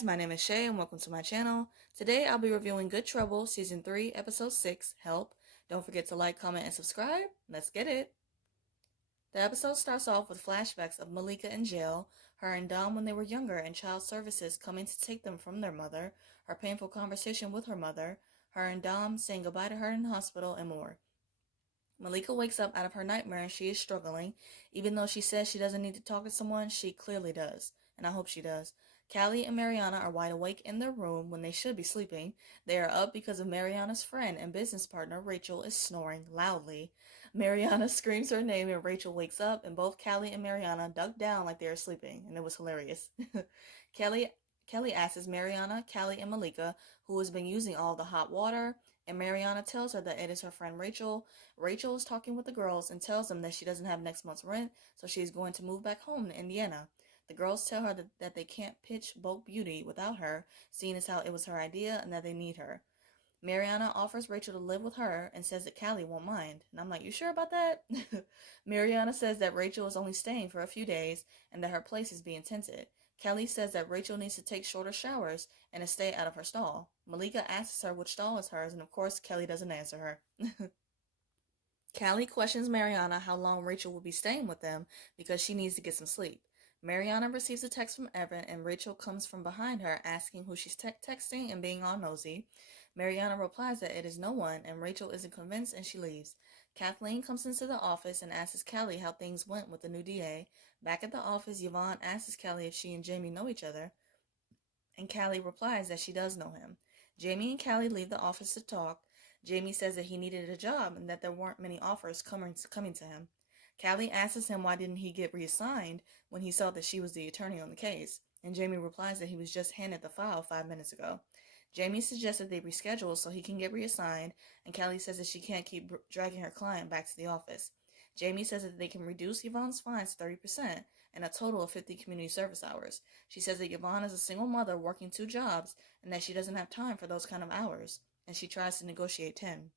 guys, my name is Shay and welcome to my channel. Today I'll be reviewing Good Trouble Season 3, Episode 6, Help. Don't forget to like, comment, and subscribe. Let's get it. The episode starts off with flashbacks of Malika in jail, her and Dom when they were younger, and child services coming to take them from their mother, her painful conversation with her mother, her and Dom saying goodbye to her in the hospital, and more. Malika wakes up out of her nightmare and she is struggling. Even though she says she doesn't need to talk to someone, she clearly does. And I hope she does. Callie and Mariana are wide awake in their room when they should be sleeping. They are up because of Mariana's friend and business partner, Rachel, is snoring loudly. Mariana screams her name and Rachel wakes up, and both Callie and Mariana duck down like they are sleeping, and it was hilarious. Callie asks Mariana, Callie, and Malika who has been using all the hot water, and Mariana tells her that it is her friend Rachel. Rachel is talking with the girls and tells them that she doesn't have next month's rent, so she is going to move back home to Indiana. The girls tell her that they can't pitch Bulk Beauty without her, seeing as how it was her idea and that they need her. Mariana offers Rachel to live with her and says that Callie won't mind. And I'm like, you sure about that? Mariana says that Rachel is only staying for a few days and that her place is being tinted. Callie says that Rachel needs to take shorter showers and to stay out of her stall. Malika asks her which stall is hers, and of course Callie doesn't answer her. Callie questions Mariana how long Rachel will be staying with them because she needs to get some sleep. Mariana receives a text from Evan, and Rachel comes from behind her asking who she's texting and being all nosy. Mariana replies that it is no one, and Rachel isn't convinced and she leaves. Kathleen comes into the office and asks Callie how things went with the new DA. Back at the office, Yvonne asks Callie if she and Jamie know each other, and Callie replies that she does know him. Jamie and Callie leave the office to talk. Jamie says that he needed a job and that there weren't many offers coming to him. Callie asks him why didn't he get reassigned when he saw that she was the attorney on the case, and Jamie replies that he was just handed the file 5 minutes ago. Jamie suggests that they reschedule so he can get reassigned, and Callie says that she can't keep dragging her client back to the office. Jamie says that they can reduce Yvonne's fines 30% and a total of 50 community service hours. She says that Yvonne is a single mother working 2 jobs and that she doesn't have time for those kind of hours, and she tries to negotiate 10.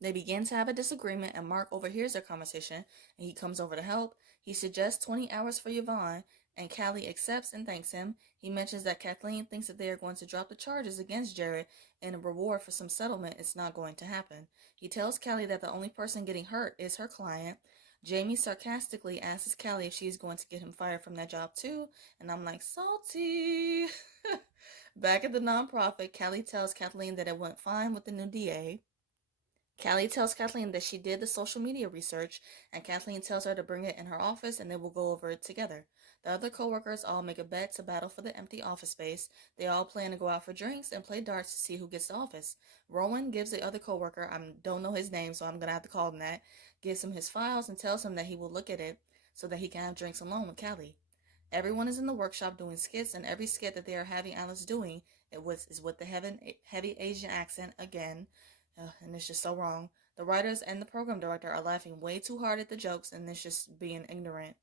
They begin to have a disagreement, and Mark overhears their conversation, and he comes over to help. He suggests 20 hours for Yvonne, and Callie accepts and thanks him. He mentions that Kathleen thinks that they are going to drop the charges against Jared, and a reward for some settlement is not going to happen. He tells Callie that the only person getting hurt is her client. Jamie sarcastically asks Callie if she's going to get him fired from that job too, and I'm like, salty. Back at the nonprofit, Callie tells Kathleen that it went fine with the new DA. Callie tells Kathleen that she did the social media research, and Kathleen tells her to bring it in her office and they will go over it together. The other co-workers all make a bet to battle for the empty office space. They all plan to go out for drinks and play darts to see who gets the office. Rowan gives the other co-worker, I don't know his name so I'm going to have to call him that, gives him his files and tells him that he will look at it so that he can have drinks alone with Callie. Everyone is in the workshop doing skits, and every skit that they are having Alice doing is with the heavy Asian accent again. And it's just so wrong. The writers and the program director are laughing way too hard at the jokes, and it's just being ignorant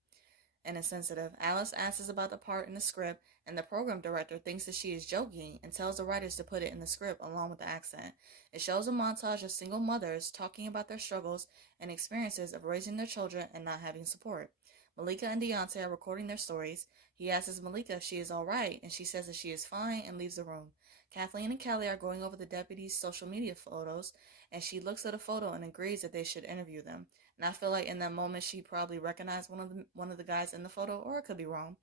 and insensitive. Alice asks about the part in the script, and the program director thinks that she is joking and tells the writers to put it in the script along with the accent. It shows a montage of single mothers talking about their struggles and experiences of raising their children and not having support. Malika and Deontay are recording their stories. He asks Malika if she is alright, and she says that she is fine and leaves the room. Kathleen and Callie are going over the deputy's social media photos, and she looks at a photo and agrees that they should interview them. And I feel like in that moment she probably recognized one of the guys in the photo, or it could be wrong.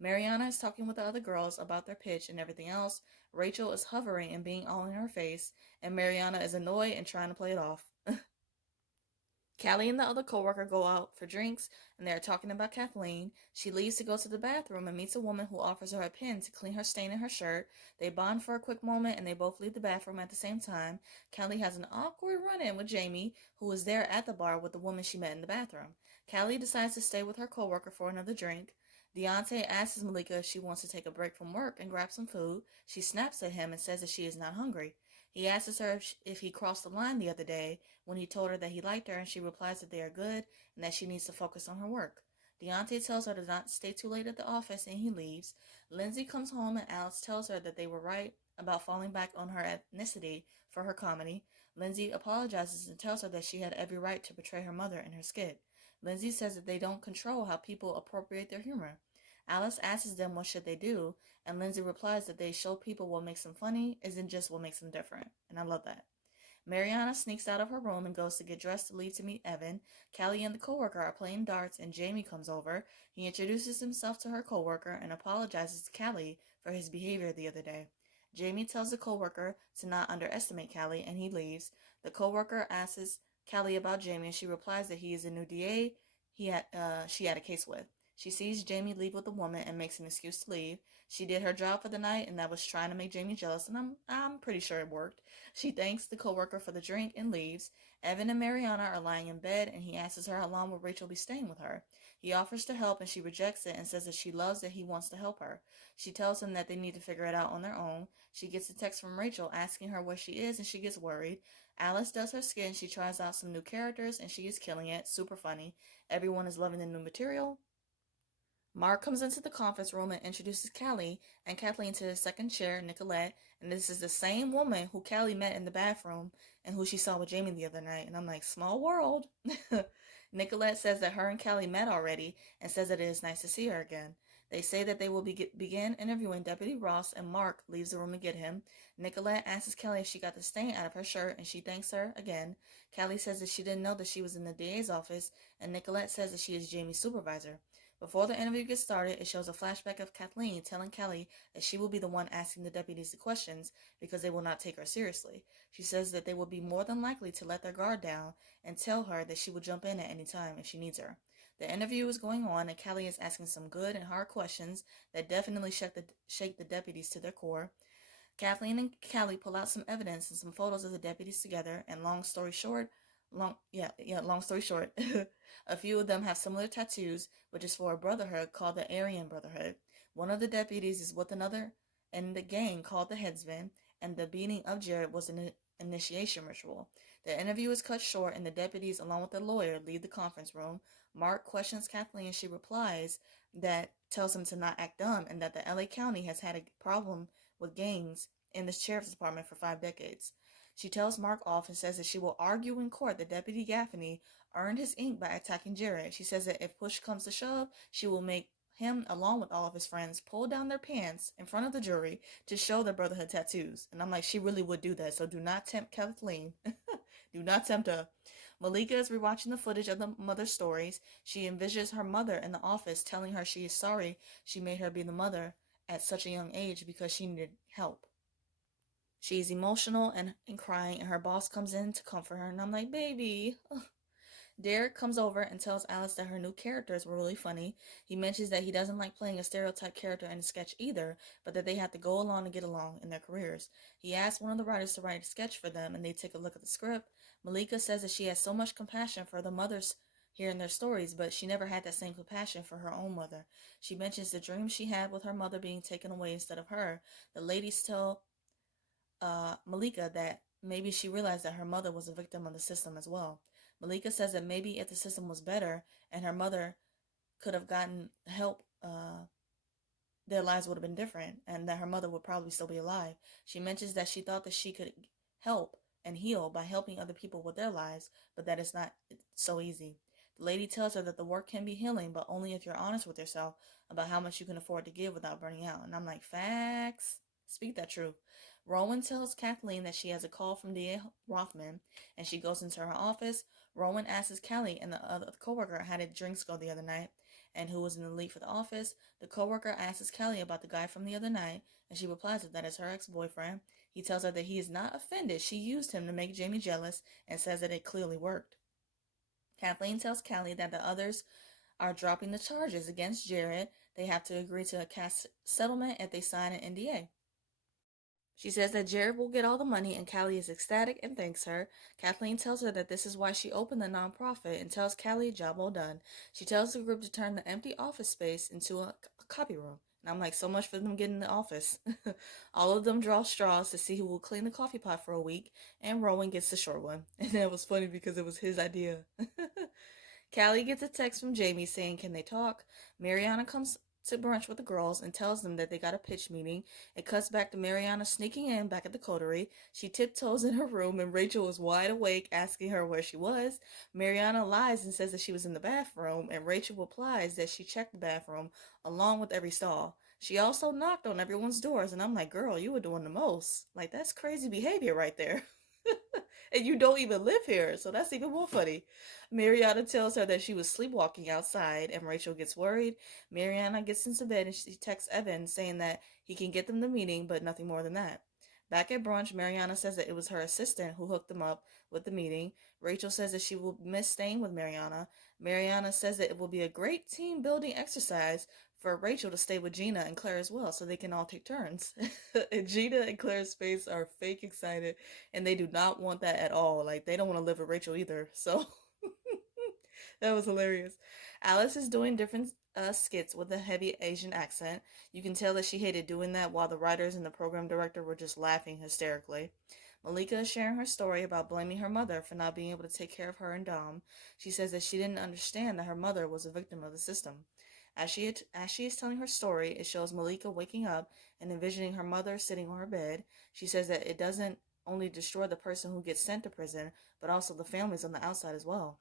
Mariana is talking with the other girls about their pitch and everything else. Rachel is hovering and being all in her face, and Mariana is annoyed and trying to play it off. Callie and the other coworker go out for drinks, and they are talking about Kathleen. She leaves to go to the bathroom and meets a woman who offers her a pen to clean her stain in her shirt. They bond for a quick moment, and they both leave the bathroom at the same time. Callie has an awkward run-in with Jamie, who is there at the bar with the woman she met in the bathroom. Callie decides to stay with her coworker for another drink. Deontay asks Malika if she wants to take a break from work and grab some food. She snaps at him and says that she is not hungry. He asks her if he crossed the line the other day when he told her that he liked her, and she replies that they are good and that she needs to focus on her work. Deontay tells her to not stay too late at the office, and he leaves. Lindsay comes home, and Alex tells her that they were right about falling back on her ethnicity for her comedy. Lindsay apologizes and tells her that she had every right to portray her mother in her skit. Lindsay says that they don't control how people appropriate their humor. Alice asks them what should they do, and Lindsay replies that they show people what makes them funny isn't just what makes them different. And I love that. Mariana sneaks out of her room and goes to get dressed to leave to meet Evan. Callie and the coworker are playing darts and Jamie comes over. He introduces himself to her coworker and apologizes to Callie for his behavior the other day. Jamie tells the coworker to not underestimate Callie and he leaves. The coworker asks Callie about Jamie and she replies that he is a new DA she had a case with. She sees Jamie leave with a woman and makes an excuse to leave. She did her job for the night and that was trying to make Jamie jealous and I'm pretty sure it worked. She thanks the coworker for the drink and leaves. Evan and Mariana are lying in bed and he asks her how long will Rachel be staying with her. He offers to help and she rejects it and says that she loves that he wants to help her. She tells him that they need to figure it out on their own. She gets a text from Rachel asking her where she is and she gets worried. Alice does her skin. She tries out some new characters and she is killing it. Super funny. Everyone is loving the new material. Mark comes into the conference room and introduces Callie and Kathleen to the second chair, Nicolette, and this is the same woman who Callie met in the bathroom and who she saw with Jamie the other night. And I'm like, small world. Nicolette says that her and Callie met already and says that it is nice to see her again. They say that they will begin interviewing Deputy Ross and Mark leaves the room to get him. Nicolette asks Callie if she got the stain out of her shirt and she thanks her again. Callie says that she didn't know that she was in the DA's office and Nicolette says that she is Jamie's supervisor. Before the interview gets started, it shows a flashback of Kathleen telling Callie that she will be the one asking the deputies the questions because they will not take her seriously. She says that they will be more than likely to let their guard down and tell her that she will jump in at any time if she needs her. The interview is going on and Callie is asking some good and hard questions that definitely shake the deputies to their core. Kathleen and Callie pull out some evidence and some photos of the deputies together, and long story short, a few of them have similar tattoos, which is for a brotherhood called the Aryan Brotherhood. One of the deputies is with another in the gang called the Headsmen, and the beating of Jared was an initiation ritual. The interview is cut short, and the deputies, along with the lawyer, leave the conference room. Mark questions Kathleen, and she replies that tells him to not act dumb, and that the LA County has had a problem with gangs in the sheriff's department for 5 decades. She tells Mark off and says that she will argue in court that Deputy Gaffney earned his ink by attacking Jared. She says that if push comes to shove, she will make him, along with all of his friends, pull down their pants in front of the jury to show their brotherhood tattoos. And I'm like, she really would do that, so do not tempt Kathleen. Do not tempt her. Malika is rewatching the footage of the mother's stories. She envisions her mother in the office telling her she is sorry she made her be the mother at such a young age because she needed help. She's emotional and crying, and her boss comes in to comfort her, and I'm like, baby. Derek comes over and tells Alice that her new characters were really funny. He mentions that he doesn't like playing a stereotype character in a sketch either, but that they have to go along to get along in their careers. He asks one of the writers to write a sketch for them, and they take a look at the script. Malika says that she has so much compassion for the mothers hearing their stories, but she never had that same compassion for her own mother. She mentions the dream she had with her mother being taken away instead of her. The ladies tell Malika that maybe she realized that her mother was a victim of the system as well. Malika says that maybe if the system was better and her mother could have gotten help, their lives would have been different and that her mother would probably still be alive. She mentions that she thought that she could help and heal by helping other people with their lives, but that it's not so easy. The lady tells her that the work can be healing, but only if you're honest with yourself about how much you can afford to give without burning out. And I'm like, facts. Speak that truth. Rowan tells Kathleen that she has a call from D.A. Rothman, and she goes into her office. Rowan asks Callie and the other coworker how did drinks go the other night, and who was in the lead for the office. The coworker asks Callie about the guy from the other night, and she replies that that is her ex-boyfriend. He tells her that he is not offended. She used him to make Jamie jealous, and says that it clearly worked. Kathleen tells Callie that the others are dropping the charges against Jared. They have to agree to a cash settlement if they sign an NDA. She says that Jared will get all the money and Callie is ecstatic and thanks her. Kathleen tells her that this is why she opened the nonprofit and tells Callie job well done. She tells the group to turn the empty office space into a copy room. And I'm like, so much for them getting the office. All of them draw straws to see who will clean the coffee pot for a week, and Rowan gets the short one. And that was funny because it was his idea. Callie gets a text from Jamie saying, can they talk? Mariana comes to brunch with the girls and tells them that they got a pitch meeting. It cuts back to Mariana sneaking in back at the coterie. She tiptoes in her room and Rachel is wide awake asking her where she was. Mariana lies and says that she was in the bathroom, and Rachel replies that she checked the bathroom along with every stall. She also knocked on everyone's doors, and I'm like, girl, you were doing the most. Like, that's crazy behavior right there. And you don't even live here, so that's even more funny. Mariana tells her that she was sleepwalking outside, and Rachel gets worried. Mariana gets into bed and she texts Evan saying that he can get them the meeting, but nothing more than that. Back at brunch, Mariana says that it was her assistant who hooked them up with the meeting. Rachel says that she will miss staying with Mariana. Mariana says that it will be a great team building exercise for Rachel to stay with Gina and Claire as well, so they can all take turns. And Gina and Claire's face are fake excited, and they do not want that at all. Like, they don't want to live with Rachel either, so that was hilarious. Alice is doing different skits with a heavy Asian accent. You can tell that she hated doing that, while the writers and the program director were just laughing hysterically. Malika is sharing her story about blaming her mother for not being able to take care of her and Dom. She says that she didn't understand that her mother was a victim of the system. As she is telling her story, it shows Malika waking up and envisioning her mother sitting on her bed. She says that it doesn't only destroy the person who gets sent to prison, but also the families on the outside as well.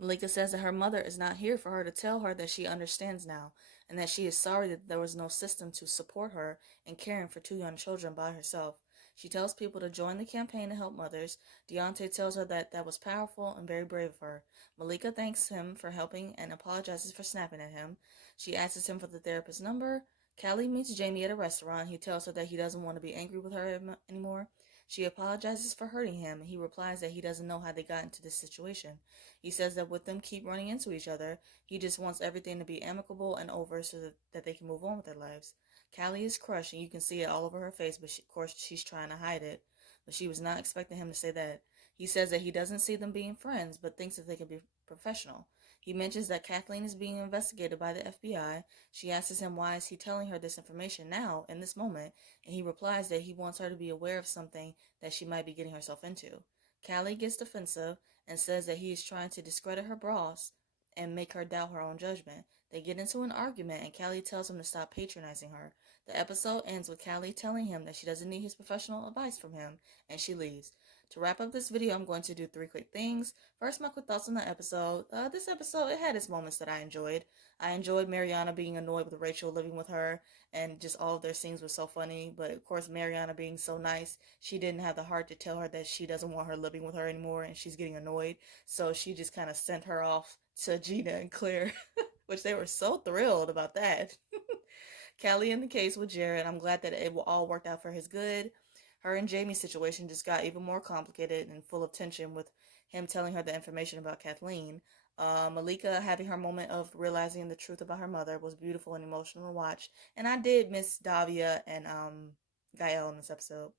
Malika says that her mother is not here for her to tell her that she understands now, and that she is sorry that there was no system to support her in caring for two young children by herself. She tells people to join the campaign to help mothers. Deontay tells her that that was powerful and very brave of her. Malika thanks him for helping and apologizes for snapping at him. She asks him for the therapist's number. Callie meets Jamie at a restaurant. He tells her that he doesn't want to be angry with her anymore. She apologizes for hurting him, and he replies that he doesn't know how they got into this situation. He says that with them keep running into each other, he just wants everything to be amicable and over so that they can move on with their lives. Callie is crushed, and you can see it all over her face, but of course she's trying to hide it. But she was not expecting him to say that. He says that he doesn't see them being friends, but thinks that they can be professional. He mentions that Kathleen is being investigated by the FBI. She asks him why is he telling her this information now, in this moment, and he replies that he wants her to be aware of something that she might be getting herself into. Callie gets defensive and says that he is trying to discredit her boss and make her doubt her own judgment. They get into an argument and Callie tells him to stop patronizing her. The episode ends with Callie telling him that she doesn't need his professional advice from him, and she leaves. To wrap up this video, I'm going to do 3 quick things. First, my quick thoughts on the episode. This episode, it had its moments that I enjoyed. I enjoyed Mariana being annoyed with Rachel living with her, and just all of their scenes were so funny. But of course, Mariana being so nice, she didn't have the heart to tell her that she doesn't want her living with her anymore, and she's getting annoyed. So she just kind of sent her off to Gina and Claire, which they were so thrilled about that. Callie in the case with Jared, I'm glad that it all worked out for his good. Her and Jamie's situation just got even more complicated and full of tension with him telling her the information about Kathleen. Malika having her moment of realizing the truth about her mother was beautiful and emotional to watch. And I did miss Davia and Gael in this episode.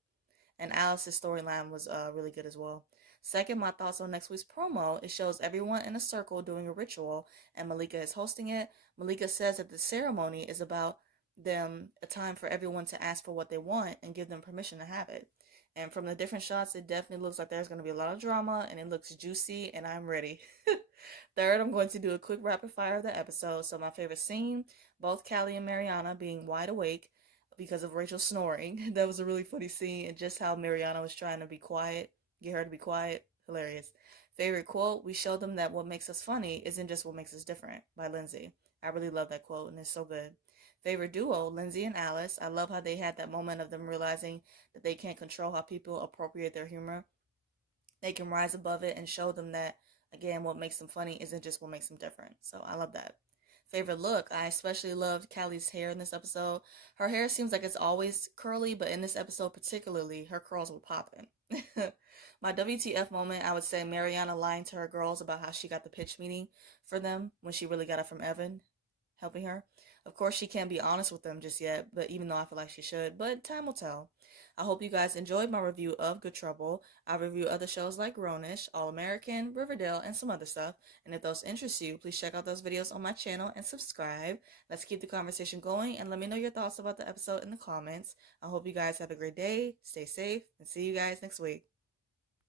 And Alice's storyline was really good as well. Second, my thoughts on next week's promo. It shows everyone in a circle doing a ritual, and Malika is hosting it. Malika says that the ceremony is about them a time for everyone to ask for what they want and give them permission to have it. And from the different shots, it definitely looks like there's going to be a lot of drama, and it looks juicy, and I'm ready. Third, I'm going to do a quick rapid fire of the episode. So my favorite scene, both Callie and Mariana being wide awake because of Rachel snoring. That was a really funny scene, and just how Mariana was trying to be quiet, get her to be quiet. Hilarious. Favorite quote, we show them that what makes us funny isn't just what makes us different, by Lindsay. I really love that quote, and it's so good. Favorite duo, Lindsay and Alice. I love how they had that moment of them realizing that they can't control how people appropriate their humor. They can rise above it and show them that, again, what makes them funny isn't just what makes them different. So I love that. Favorite look, I especially loved Callie's hair in this episode. Her hair seems like it's always curly, but in this episode particularly, her curls were popping. My WTF moment, I would say Mariana lying to her girls about how she got the pitch meeting for them when she really got it from Evan helping her. Of course, she can't be honest with them just yet, but even though I feel like she should, but time will tell. I hope you guys enjoyed my review of Good Trouble. I review other shows like Grownish, All American, Riverdale, and some other stuff. And if those interest you, please check out those videos on my channel and subscribe. Let's keep the conversation going, and let me know your thoughts about the episode in the comments. I hope you guys have a great day, stay safe, and see you guys next week.